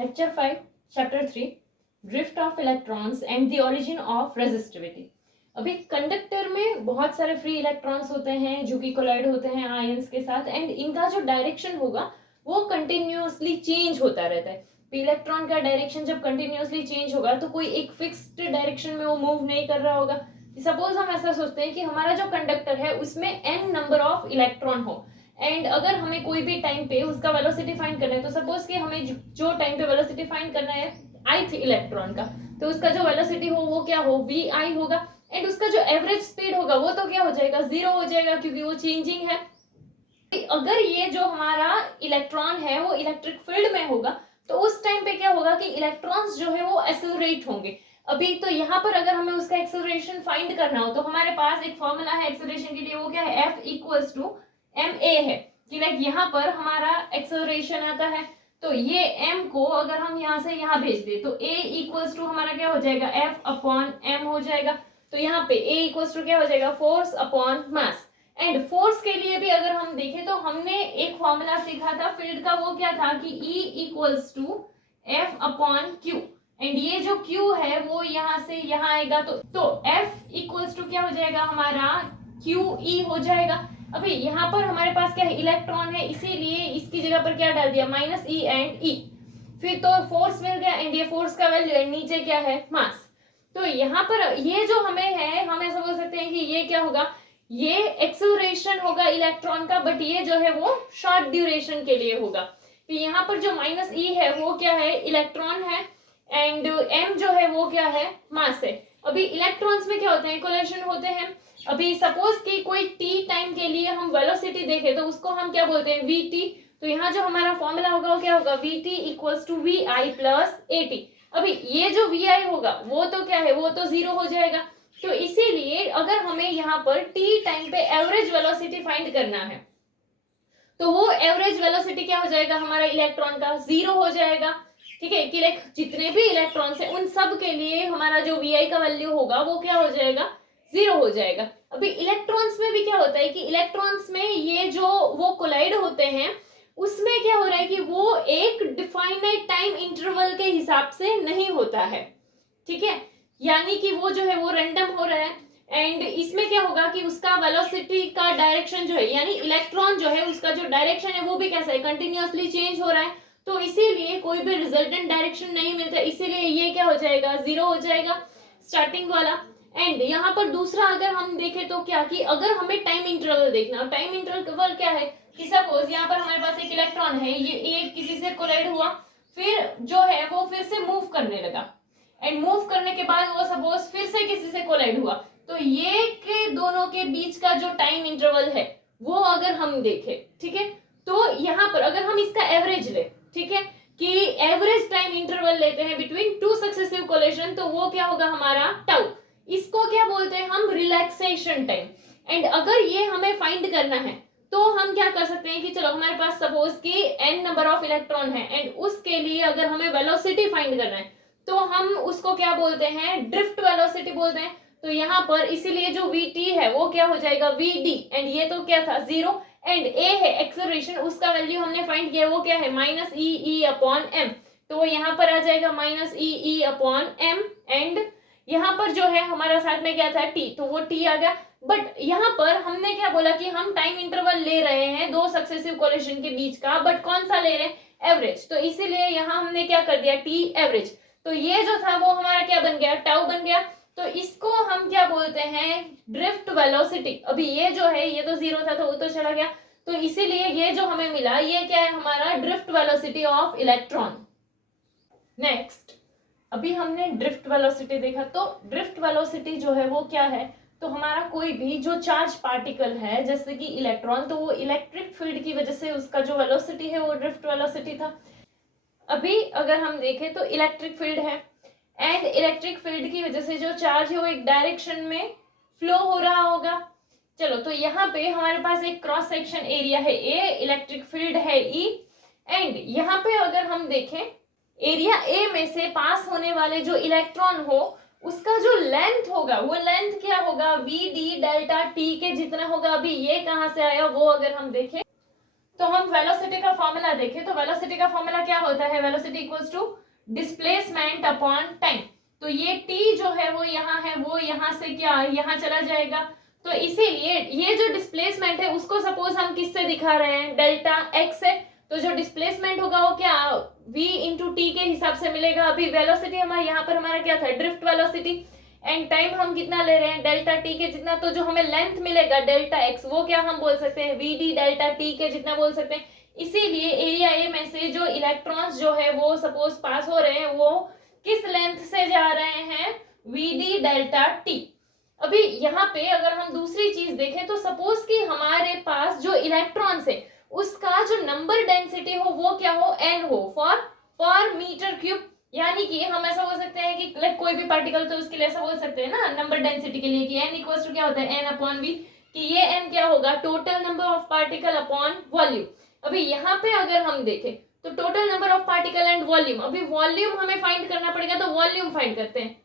Lecture 5, Chapter 3, Drift of Electrons and the Origin of Resistivity. अभी conductor में बहुत सारे फ्री इलेक्ट्रॉन्स होते हैं जो कि कोलाइड होते हैं आयंस के साथ, एंड इनका जो डायरेक्शन होगा वो कंटिन्यूअसली चेंज होता रहता है. इलेक्ट्रॉन का डायरेक्शन जब कंटिन्यूअसली चेंज होगा तो कोई एक फिक्स्ड डायरेक्शन में वो मूव नहीं कर रहा होगा. सपोज हम ऐसा सोचते हैं कि हमारा जो कंडक्टर है उसमें n नंबर ऑफ इलेक्ट्रॉन हो, एंड अगर हमें कोई भी टाइम पे उसका वेलोसिटी फाइंड करना है, तो सपोज कि हमें जो टाइम पे वेलोसिटी फाइंड करना है ith इलेक्ट्रॉन का, तो उसका जो वेलोसिटी हो वो क्या हो, vi होगा, एंड उसका जो एवरेज स्पीड होगा वो तो क्या हो जाएगा, 0 हो जाएगा, क्योंकि वो चेंजिंग है. अगर ये जो हमारा इलेक्ट्रॉन है वो इलेक्ट्रिक फील्ड में होगा तो उस टाइम पे क्या होगा कि इलेक्ट्रॉन्स जो है वो एक्सेलरेट होंगे. अभी तो यहाँ पर अगर हमें उसका एक्सेलरेशन फाइंड करना हो तो हमारे पास एक फॉर्मूला है एक्सेलरेशन के लिए, वो क्या है, F इक्वल्स टू ma है. कि लाइक यहाँ पर हमारा एक्सेलरेशन आता है, तो ये m को अगर हम यहाँ से यहाँ भेज दे तो a इक्वल्स टू हमारा क्या हो जाएगा, F अपॉन m हो जाएगा. तो यहाँ पे a इक्वल्स टू क्या हो जाएगा, force upon mass. And force के लिए भी अगर हम देखें तो हमने एक फॉर्मूला सीखा था फील्ड का, वो क्या था कि E equals to F upon Q, and ये जो Q है वो यहाँ से यहाँ आएगा, तो F इक्वल्स टू क्या हो जाएगा हमारा QE हो जाएगा. अभी यहाँ पर हमारे पास क्या है, इलेक्ट्रॉन है, इसीलिए इसकी जगह पर क्या डाल दिया, माइनस E एंड E. फिर तो फोर्स मिल गया, एंड ये फोर्स का वैल्यू है, नीचे क्या है, मास. तो यहाँ पर ये जो हमें है, हम ऐसा बोल सकते हैं कि ये क्या होगा, ये एक्सेलरेशन होगा इलेक्ट्रॉन का, बट ये जो है वो शॉर्ट ड्यूरेशन के लिए होगा. तो यहाँ पर जो माइनस ई है वो क्या है, इलेक्ट्रॉन है, एंड m जो है वो क्या है, मास है. अभी इलेक्ट्रॉन्स में क्या होते हैं, कोलिशन होते हैं. अभी सपोज कि कोई t टाइम के लिए हम वेलोसिटी देखें तो उसको हम क्या बोलते हैं, vt. तो यहाँ जो हमारा फॉर्मूला होगा वो क्या होगा, vt equals to vi plus at. अभी ये जो vi होगा वो तो क्या है, वो तो 0 हो जाएगा. तो इसीलिए अगर हमें यहाँ पर t टाइम पे एवरेज वेलोसिटी फाइंड करना है तो वो एवरेज वेलोसिटी क्या हो जाएगा हमारा इलेक्ट्रॉन का, 0 हो जाएगा. ठीक है, कि लाइक जितने भी इलेक्ट्रॉन्स हैं उन सब के लिए हमारा जो vi का वैल्यू होगा वो क्या हो जाएगा, 0 हो जाएगा. अभी इलेक्ट्रॉन्स में भी क्या होता है कि इलेक्ट्रॉन्स में ये जो वो कोलाइड होते हैं उसमें क्या हो रहा है कि वो एक डिफाइनाइट टाइम इंटरवल के हिसाब से नहीं होता है. ठीक है, यानी कि वो जो है वो रैंडम हो रहा है, एंड इसमें क्या होगा कि उसका वेलोसिटी का डायरेक्शन जो है, यानी इलेक्ट्रॉन जो है उसका जो डायरेक्शन है वो भी कैसा है, कंटिन्यूअसली चेंज हो रहा है. तो इसीलिए कोई भी रिजल्टेंट डायरेक्शन नहीं मिलता, इसीलिए ये क्या हो जाएगा, 0 हो जाएगा स्टार्टिंग वाला. एंड यहाँ पर दूसरा अगर हम देखें तो क्या कि अगर हमें टाइम इंटरवल देखना, टाइम इंटरवल क्या है कि सपोज यहाँ पर हमारे पास एक इलेक्ट्रॉन है, ये किसी से कोलाइड हुआ, फिर जो है वो फिर से मूव करने लगा, एंड मूव करने के बाद वो सपोज फिर से किसी से कोलाइड हुआ, तो ये के दोनों के बीच का जो टाइम इंटरवल है वो अगर हम देखें, ठीक है, तो यहाँ पर अगर हम इसका एवरेज ले, ठीक है, कि एवरेज टाइम इंटरवल लेते हैं बिटवीन टू सक्सेसिव कोलिशन, तो वो क्या होगा हमारा टाउ. इसको क्या बोलते हैं हम, रिलैक्सेशन टाइम. एंड अगर ये हमें फाइंड करना है तो हम क्या कर सकते हैं कि चलो हमारे पास सपोज कि n नंबर ऑफ इलेक्ट्रॉन है, एंड उसके लिए अगर हमें वेलोसिटी फाइंड करना है तो हम उसको क्या बोलते हैं, ड्रिफ्ट वेलोसिटी बोलते हैं. तो यहाँ पर इसीलिए जो vt है वो क्या हो जाएगा, vd, एंड ये तो क्या था 0, एंड a है एक्सेलरेशन, उसका वैल्यू हमने फाइंड किया वो क्या है, माइनस ई अपॉन एम. तो वो यहाँ पर आ जाएगा minus E upon M, and यहाँ पर जो है हमारा साथ में क्या था t, तो वो t आ गया. बट यहाँ पर हमने क्या बोला कि हम टाइम इंटरवल ले रहे हैं दो सक्सेसिव कोलिशन के बीच का, बट कौन सा ले रहे हैं, एवरेज. तो इसीलिए यहाँ हमने क्या कर दिया, t एवरेज. तो ये जो था वो हमारा क्या बन गया, टाउ बन गया. तो इसको हम क्या बोलते हैं, ड्रिफ्ट वेलोसिटी. अभी ये जो है ये तो 0 था तो वो तो चला गया, तो इसीलिए ये जो हमें मिला ये क्या है, हमारा drift velocity of electron. Next, अभी हमने ड्रिफ्ट वेलोसिटी देखा, तो ड्रिफ्ट वेलोसिटी जो है वो क्या है, तो हमारा कोई भी जो चार्ज पार्टिकल है जैसे कि इलेक्ट्रॉन, तो वो इलेक्ट्रिक फील्ड की वजह से उसका जो वेलोसिटी है वो ड्रिफ्ट वेलोसिटी था. अभी अगर हम देखें तो इलेक्ट्रिक फील्ड है, एंड इलेक्ट्रिक फील्ड की वजह से जो चार्ज है वो एक डायरेक्शन में फ्लो हो रहा होगा. चलो, तो यहाँ पे हमारे पास एक क्रॉस सेक्शन एरिया है ए, इलेक्ट्रिक फील्ड है ई, एंड यहाँ पे अगर हम देखें एरिया ए में से पास होने वाले जो इलेक्ट्रॉन हो उसका जो लेंथ होगा वो लेंथ क्या होगा, वी डी डेल्टा टी के जितना होगा. अभी ये कहाँ से आया वो अगर हम देखें तो हम वेलोसिटी का फॉर्मूला देखें तो वेलोसिटी का फॉर्मूला क्या होता है, velocity equals to displacement upon time. तो ये t जो है वो यहाँ है, वो यहाँ से क्या यहाँ चला जाएगा। तो इसीलिए ये जो डिस्प्लेसमेंट है उसको सपोज हम किससे दिखा रहे हैं, डेल्टा x से। तो जो डिस्प्लेसमेंट होगा वो क्या v इंटू टी के हिसाब से मिलेगा। अभी वेलोसिटी हमारे यहाँ पर हमारा क्या था, ड्रिफ्ट वेलोसिटी, एंड टाइम हम कितना ले रहे हैं, डेल्टा टी के जितना। तो जो हमें लेंथ मिलेगा डेल्टा एक्स वो क्या हम बोल सकते हैं, वी डी डेल्टा टी के जितना बोल सकते हैं। इसीलिए एरिया ए में से जो इलेक्ट्रॉन्स जो है वो सपोज पास हो रहे हैं वो किस लेंथ से जा रहे हैं, वी डी डेल्टा टी। अभी यहाँ पे अगर हम दूसरी चीज देखें तो सपोज कि हमारे पास जो इलेक्ट्रॉन्स है उसका जो नंबर डेंसिटी हो वो क्या हो, n हो, फॉर मीटर क्यूब। यानी कि हम ऐसा बोल सकते हैं कि लाइक कोई भी पार्टिकल, तो उसके लिए ऐसा बोल सकते हैं ना नंबर डेंसिटी के लिए कि n इक्वल्स टू क्या होता है, n अपॉन v, कि ये n क्या होगा, total number of particle upon volume. अभी यहाँ पे अगर हम देखें तो total number of particle and volume, अभी वॉल्यूम हमें फाइंड करना पड़ेगा तो वॉल्यूम फाइंड करते हैं।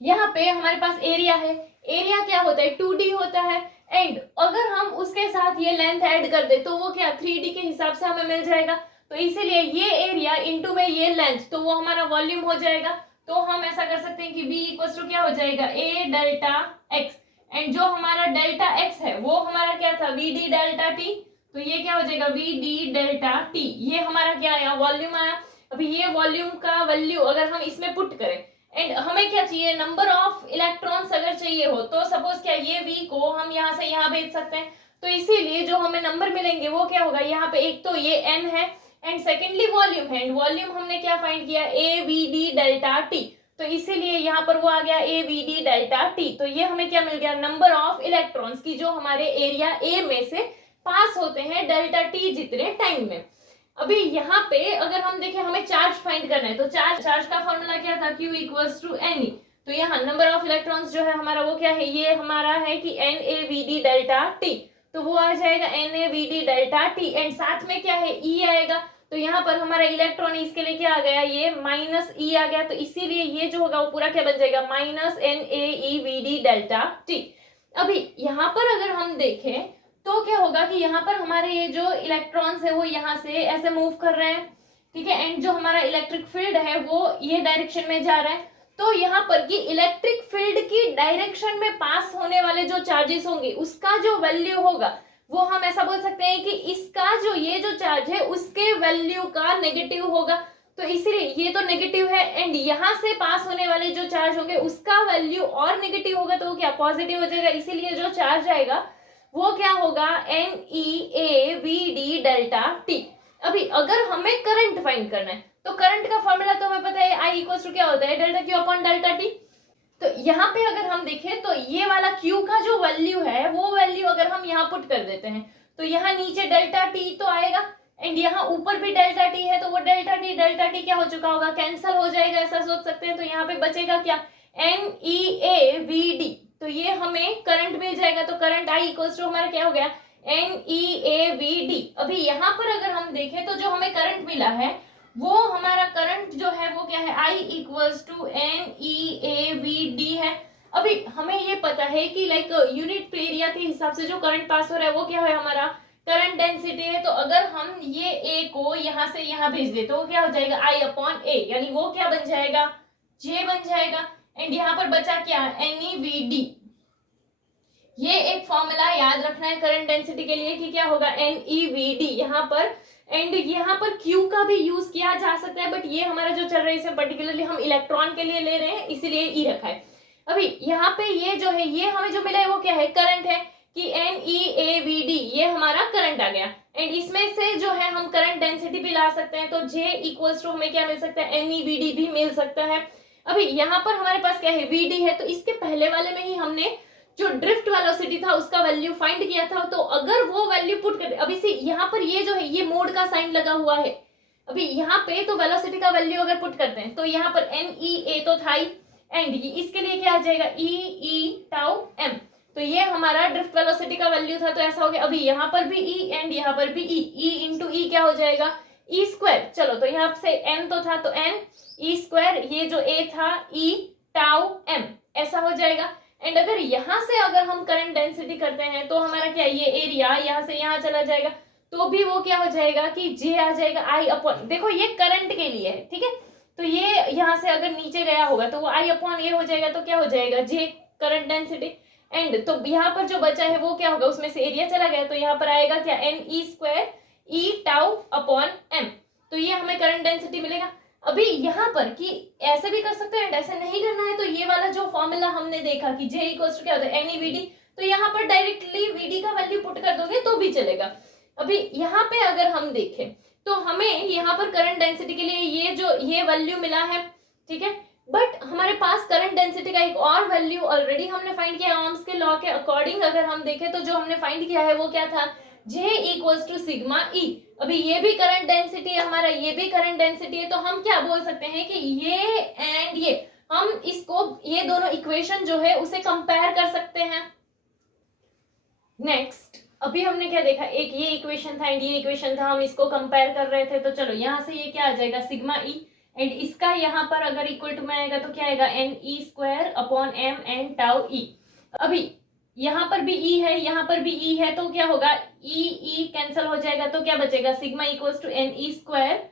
यहाँ पे हमारे पास एरिया है, एरिया क्या होता है 2D होता है, एंड अगर हम उसके साथ ये लेंथ ऐड कर दे तो वो क्या 3D के हिसाब से हमें मिल जाएगा। तो इसीलिए ये एरिया इनटू में ये लेंथ, तो वो हमारा वॉल्यूम हो जाएगा। तो हम ऐसा कर सकते हैं कि V इक्वल्स टू क्या हो जाएगा, A डेल्टा x, एंड जो हमारा डेल्टा x है वो हमारा क्या था, वी डी डेल्टा टी। तो ये क्या हो जाएगा, वी डी डेल्टा टी, ये हमारा क्या आया, वॉल्यूम आया। अभी ये वॉल्यूम का वैल्यू अगर हम इसमें पुट करें, एंड हमें क्या चाहिए, नंबर ऑफ इलेक्ट्रॉन्स अगर चाहिए हो तो सपोज क्या ये v को हम यहाँ से यहाँ भेज सकते हैं। तो इसीलिए जो हमें नंबर मिलेंगे वो क्या होगा, यहाँ पे एक तो ये n है एंड सेकेंडली वॉल्यूम है, एंड वॉल्यूम हमने क्या फाइंड किया, a v d delta t। तो इसीलिए यहाँ पर वो आ गया a v d delta t। तो ये हमें क्या मिल गया, नंबर ऑफ इलेक्ट्रॉन्स की जो हमारे एरिया a में से पास होते हैं डेल्टा t जितने टाइम में। अभी यहाँ पे अगर हम देखें हमें चार्ज फाइंड करना है तो चार्ज का फॉर्मूला क्या था, Q इक्वल्स टू एन। तो यहाँ नंबर ऑफ इलेक्ट्रॉन्स जो है हमारा वो क्या है, ये हमारा है कि N A V D delta T. तो वो आ जाएगा N A V D delta T, and साथ में क्या है E आएगा। तो यहाँ पर हमारा इलेक्ट्रॉन इसके लिए क्या आ गया, ये माइनस E आ गया। तो इसीलिए ये जो होगा वो पूरा क्या बन जाएगा, minus N A E V D delta T. अभी यहाँ पर अगर हम देखें तो क्या होगा कि यहाँ पर हमारे ये जो इलेक्ट्रॉन्स है वो यहाँ से ऐसे मूव कर रहे हैं, ठीक है, एंड जो हमारा इलेक्ट्रिक फील्ड है वो ये डायरेक्शन में जा रहा है। तो यहाँ पर कि इलेक्ट्रिक फील्ड की डायरेक्शन में पास होने वाले जो चार्जेस होंगे उसका जो वैल्यू होगा वो हम ऐसा बोल सकते हैं कि इसका जो ये जो चार्ज है उसके वैल्यू का नेगेटिव होगा। तो इसीलिए ये तो नेगेटिव है, एंड यहाँ से पास होने वाले जो चार्ज होंगे उसका वैल्यू और नेगेटिव होगा, तो क्या पॉजिटिव हो जाएगा। इसीलिए जो चार्ज आएगा वो क्या होगा, N E A V D delta T. अभी अगर हमें करंट फाइंड करना है तो करंट का फॉर्मूला तो हमें पता है, आई इक्वल्स टू क्या होता है, delta Q upon delta T. तो यहाँ पे अगर हम देखें तो ये वाला Q का जो वैल्यू है वो वैल्यू अगर हम यहाँ पुट कर देते हैं तो यहाँ नीचे डेल्टा टी तो आएगा, एंड यहाँ ऊपर भी डेल्टा टी है, तो वो डेल्टा टी क्या हो चुका होगा, कैंसल हो जाएगा, ऐसा सोच सकते हैं। तो यहाँ पे बचेगा क्या, N E A V D. तो ये हमें करंट मिल जाएगा। तो करंट आई इक्वल्स टू हमारा क्या हो गया, N E A V D. अभी यहाँ पर अगर हम देखें तो जो हमें करंट मिला है वो हमारा करंट जो है वो क्या है, I equals to N E A V D है। अभी हमें ये पता है कि लाइक यूनिट एरिया के हिसाब से जो करंट पास हो रहा है वो क्या है, हमारा करंट डेंसिटी है। तो अगर हम ये ए को यहाँ से यहाँ भेज दे तो वो क्या हो जाएगा, आई अपॉन ए, यानी वो क्या बन जाएगा, जे बन जाएगा। एंड यहाँ पर बचा क्या, एन ई वी डी। ये एक फॉर्मूला याद रखना है करंट डेंसिटी के लिए कि क्या होगा, एन ई वी डी यहाँ पर। एंड यहाँ पर Q का भी यूज किया जा सकता है, बट ये हमारा जो चल रहा है इसमें पर्टिकुलरली हम इलेक्ट्रॉन के लिए ले रहे हैं इसीलिए ई रखा है। अभी यहाँ पे ये जो है ये हमें जो मिला है वो क्या है, करंट है, कि N E A V D ये हमारा करंट आ गया। एंड इसमें से जो है हम करंट डेंसिटी भी ला सकते हैं, तो J इक्वल्स टू हमें क्या मिल सकता है, एन ई वी डी भी मिल सकता है। अभी यहाँ पर हमारे पास क्या है, वी डी है। तो इसके पहले वाले में ही हमने जो ड्रिफ्ट वेलोसिटी था उसका वैल्यू फाइंड किया था। तो अगर वो वैल्यू पुट कर, अभी से यहाँ पर ये जो है ये मोड का साइन लगा हुआ है, अभी यहाँ पे तो वेलोसिटी का वैल्यू अगर पुट करते हैं तो यहाँ पर एन ई ए तो था ही, एंड इसके लिए क्या आ जाएगा, ई ई टाउ एम। तो ये हमारा ड्रिफ्ट वेलोसिटी का वैल्यू था, तो ऐसा हो गया। अभी यहाँ पर भी ई एंड यहाँ पर भी ई इंटू ई क्या हो जाएगा, ई स्क्वायर। चलो तो यहाँ से एन तो था तो एन ई स्क्वायर, ये जो ए था ई टाउ एम, ऐसा हो जाएगा। एंड अगर यहाँ से अगर हम करंट डेंसिटी करते हैं तो हमारा क्या, ये एरिया यहाँ से यहाँ चला जाएगा। तो भी वो क्या हो जाएगा कि जे आ जाएगा आई अपॉन, देखो ये करंट के लिए है, ठीक है, तो ये यहाँ से अगर नीचे गया होगा तो वो आई अपॉन ए हो जाएगा, तो क्या हो जाएगा जे करंट डेंसिटी। एंड तो यहाँ पर जो बचा है वो क्या होगा, उसमें से एरिया चला गया, तो यहाँ पर आएगा क्या एन ई स्क्वायर ई टाउ अपॉन एम, तो ये हमें करंट डेंसिटी मिलेगा। अभी यहाँ पर कि ऐसे भी कर सकते हैं, ऐसे नहीं करना है, तो ये वाला जो फॉर्मूला हमने देखा कि जे इक्वल्स टू क्या होता है एन ई वी डी, तो यहाँ पर डायरेक्टली वीडी का वैल्यू पुट कर दोगे तो भी चलेगा। अभी यहाँ पे अगर हम देखें तो हमें यहाँ पर करंट डेंसिटी के लिए ये वैल्यू मिला है, ठीक है, बट हमारे पास करंट डेंसिटी का एक और वैल्यू ऑलरेडी हमने फाइंड किया ओम्स के लॉ के अकॉर्डिंग। अगर हम देखें तो जो हमने फाइंड किया है वो क्या था, J equals to sigma E। अभी ये भी करंट डेंसिटी है हमारा, ये भी करंट डेंसिटी है, तो हम क्या बोल सकते हैं कि ये एंड ये हम इसको, ये दोनों इक्वेशन जो है उसे कंपेयर कर सकते हैं। नेक्स्ट अभी हमने क्या देखा, एक ये इक्वेशन था एंड ये इक्वेशन था, हम इसको कंपेयर कर रहे थे, तो चलो यहाँ से ये क्या आ जाएगा सिग्मा E, एंड इसका यहाँ पर अगर इक्वल टू में आएगा तो क्या आएगा N E square upon M N tau E. अभी यहाँ पर भी E है, यहाँ पर भी E है, तो क्या होगा E कैंसिल हो जाएगा, तो क्या बचेगा sigma equals to N E square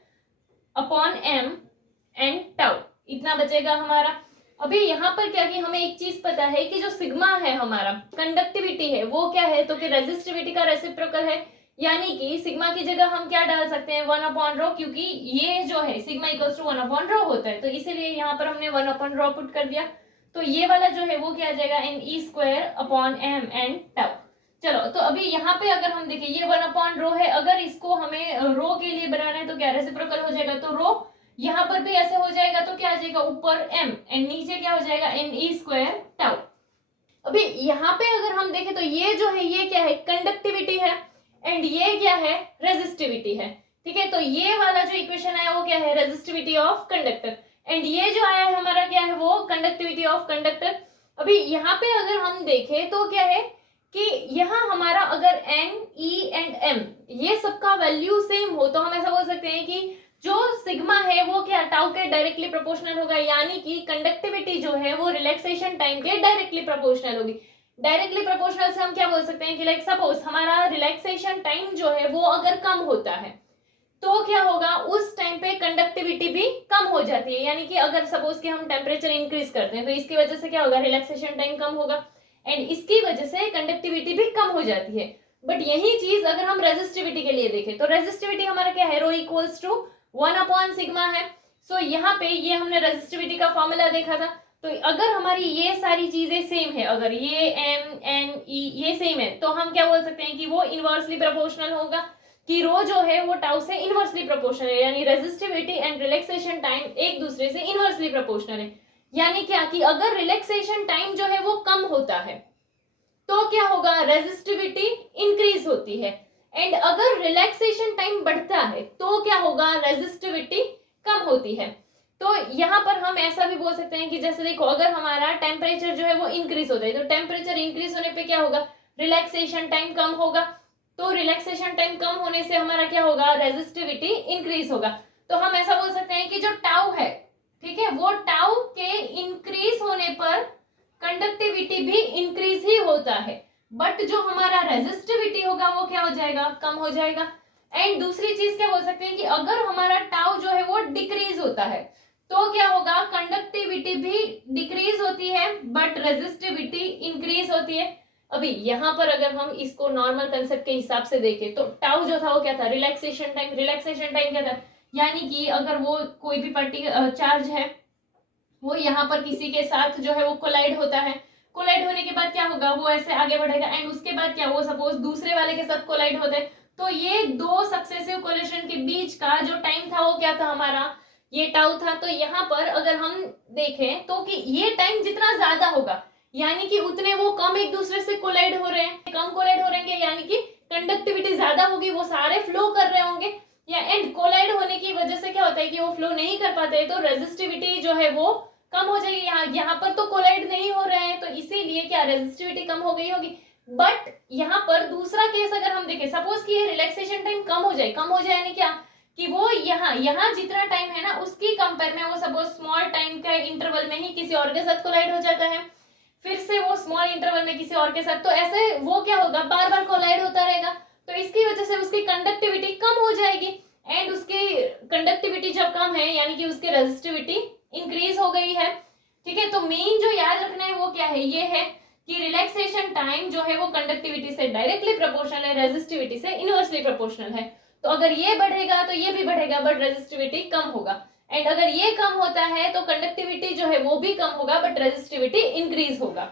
upon M N tau, इतना बचेगा हमारा। अभी यहाँ पर क्या कि हमें एक चीज पता है कि जो सिग्मा है हमारा कंडक्टिविटी है वो क्या है, तो कि रेजिस्टिविटी का रेसिप्रोकल है, यानी कि सिग्मा की जगह हम क्या डाल सकते हैं 1 अपॉन रो, क्योंकि ये जो है sigma equals to 1 upon rho होता है, तो इसीलिए यहाँ पर हमने 1 अपॉन रो पुट कर दिया, तो ये वाला जो है वो क्या आ जाएगा N E square upon M N tau. चलो तो अभी यहाँ पे अगर हम देखें ये 1 अपॉन रो है, अगर इसको हमें रो के लिए बनाना है तो क्या रेसिप्रोकल हो जाएगा, तो रो यहाँ पर भी ऐसे हो जाएगा, तो क्या आ जाएगा ऊपर m एंड नीचे क्या हो जाएगा एन ई स्क्वायर टाउ। अभी यहाँ पे अगर हम देखें तो ये जो है ये क्या है कंडक्टिविटी है एंड ये क्या है रेजिस्टिविटी है, ठीक है, तो ये वाला जो इक्वेशन है वो क्या है रेजिस्टिविटी ऑफ कंडक्टर, एंड ये जो आया है हमारा क्या है वो कंडक्टिविटी ऑफ कंडक्टर। अभी यहाँ पे अगर हम देखें तो क्या है कि यहाँ हमारा अगर एन ई एंड एम ये सबका वैल्यू सेम हो तो हम ऐसा बोल सकते हैं कि जो सिग्मा है वो क्या टाउ के डायरेक्टली प्रोपोर्शनल होगा, यानी कि कंडक्टिविटी जो है वो रिलैक्सेशन टाइम के डायरेक्टली प्रोपोर्शनल होगी। डायरेक्टली प्रोपोर्शनल से हम क्या बोल सकते हैं कि लाइक सपोज हमारा रिलैक्सेशन टाइम जो है वो अगर कम होता है तो क्या होगा उस टाइम पे कंडक्टिविटी भी कम हो जाती है, यानी कि अगर सपोज कि हम टेम्परेचर इंक्रीज करते हैं तो इसकी वजह से क्या होगा रिलैक्सेशन टाइम कम होगा एंड इसकी वजह से कंडक्टिविटी भी कम हो जाती है। बट यही चीज अगर हम रेजिस्टिविटी के लिए देखें तो रेजिस्टिविटी हमारा क्या है रो इक्वल्स टू 1 अपॉन सिग्मा है। सो यहाँ पे ये हमने रेजिस्टिविटी का फॉर्मूला देखा था, तो अगर हमारी ये सारी चीजें सेम है, अगर ये एम एन ई ये सेम है तो हम क्या बोल सकते हैं कि वो इनवर्सली प्रोपोर्शनल होगा, कि रो जो है वो टाउ से इनवर्सली प्रोपोर्शनल है, यानी रेजिस्टिविटी एंड रिलैक्सेशन टाइम एक दूसरे से इनवर्सली प्रोपोर्शनल है। यानी क्या कि अगर रिलैक्सेशन टाइम जो है वो कम होता है तो क्या होगा रेजिस्टिविटी इंक्रीज होती है, एंड अगर रिलैक्सेशन टाइम बढ़ता है तो क्या होगा रेजिस्टिविटी कम होती है। तो यहाँ पर हम ऐसा भी बोल सकते हैं कि जैसे देखो अगर हमारा टेम्परेचर जो है वो इंक्रीज होता है तो टेम्परेचर इंक्रीज होने पे क्या होगा रिलैक्सेशन टाइम कम होगा, तो रिलैक्सेशन टाइम कम होने से हमारा क्या होगा रेजिस्टिविटी इंक्रीज होगा। तो हम ऐसा बोल सकते हैं कि जो टाउ है, ठीक है, वो टाउ के इंक्रीज होने पर कंडक्टिविटी भी इंक्रीज ही होता है, बट जो हमारा रेजिस्टिविटी होगा वो क्या हो जाएगा कम हो जाएगा। एंड दूसरी चीज क्या बोल सकते हैं कि अगर हमारा टाउ जो है वो डिक्रीज होता है तो क्या होगा कंडक्टिविटी भी डिक्रीज होती है बट रेजिस्टिविटी इंक्रीज होती है। अभी यहाँ पर अगर हम इसको नॉर्मल कंसेप्ट के हिसाब से देखें तो टाउ जो था वो क्या था रिलैक्सेशन टाइम क्या था, यानी कि अगर वो कोई भी पार्टिकल चार्ज है वो यहाँ पर किसी के साथ जो है वो कोलाइड होता है, कोलाइड होने के बाद क्या होगा वो ऐसे आगे बढ़ेगा एंड उसके बाद क्या वो सपोज दूसरे वाले के साथ कोलाइड होता है, तो ये दो सक्सेसिव कोलिशन के बीच का जो टाइम था वो क्या था हमारा ये टाउ था। तो यहाँ पर अगर हम देखें तो कि ये टाइम जितना ज्यादा होगा यानी कि उतने वो कम एक दूसरे से कोलाइड हो रहे हैं, कम कोलाइड हो रहे हैं यानी कि कंडक्टिविटी ज्यादा होगी, वो सारे फ्लो कर रहे होंगे, या एंड कोलाइड होने की वजह से क्या होता है कि वो फ्लो नहीं कर पाते तो रेजिस्टिविटी जो है वो कम हो जाएगी। यहाँ पर तो कोलाइड नहीं हो रहे हैं तो इसीलिए क्या रेजिस्टिविटी कम हो गई होगी। बट यहाँ पर दूसरा केस अगर हम देखें सपोज कि ये रिलैक्सेशन टाइम कम हो जाए यानी क्या कि वो यहाँ जितना टाइम है ना उसकी कंपेयर में वो सपोज स्मॉल टाइम का इंटरवल में ही किसी और के साथ कोलाइड हो जाता है, फिर से वो स्मॉल इंटरवल में किसी और के साथ, तो ऐसे वो क्या होगा बार बार कोलाइड होता रहेगा। तो इसकी वजह से उसकी कंडक्टिविटी कम हो जाएगी, एंड उसकी कंडक्टिविटी जब कम है यानी कि उसकी रेजिस्टिविटी इंक्रीज हो गई है। ठीक है, तो मेन जो याद रखना है वो क्या है, ये है कि रिलैक्सेशन टाइम जो है वो कंडक्टिविटी से डायरेक्टली प्रोपोर्शनल है, रेजिस्टिविटी से इनवर्सली प्रोपोर्शनल है। तो अगर ये बढ़ेगा तो ये भी बढ़ेगा, बट रेजिस्टिविटी कम होगा, एंड अगर ये कम होता है तो कंडक्टिविटी जो है वो भी कम होगा, बट रेजिस्टिविटी इंक्रीज होगा।